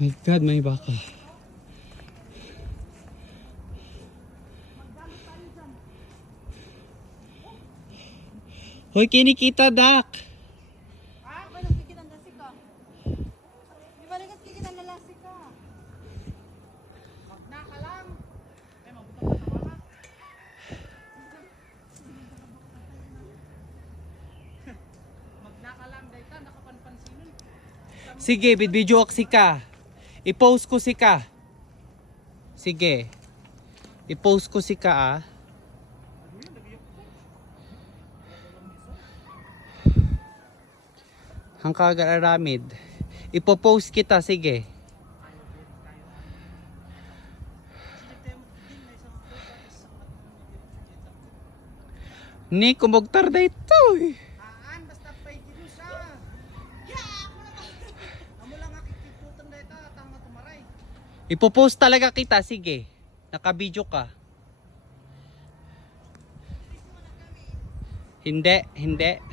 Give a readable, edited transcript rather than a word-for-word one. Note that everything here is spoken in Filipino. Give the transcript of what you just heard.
My God, may baka. Hoy, kinikita, Dak. Ah, ba nakikita na lasik ka? Di ba nakikita na lasik ka? Magnaka lang. Eh, mabuto ka na mama. Magnaka lang, dahil nakapanpansinon. Sige, video si ka. I-post ko si ka. Sige. I-post ko si ka, ah. Hangkaga aramid. Ipo-post kita, sige. Ni kumugtar da ito eh. Aan, basta pay dito siya. Amo lang akikikutan dahil tanga tumaray. Ipo-post talaga kita, sige. Naka-video ka. Hindi, hindi.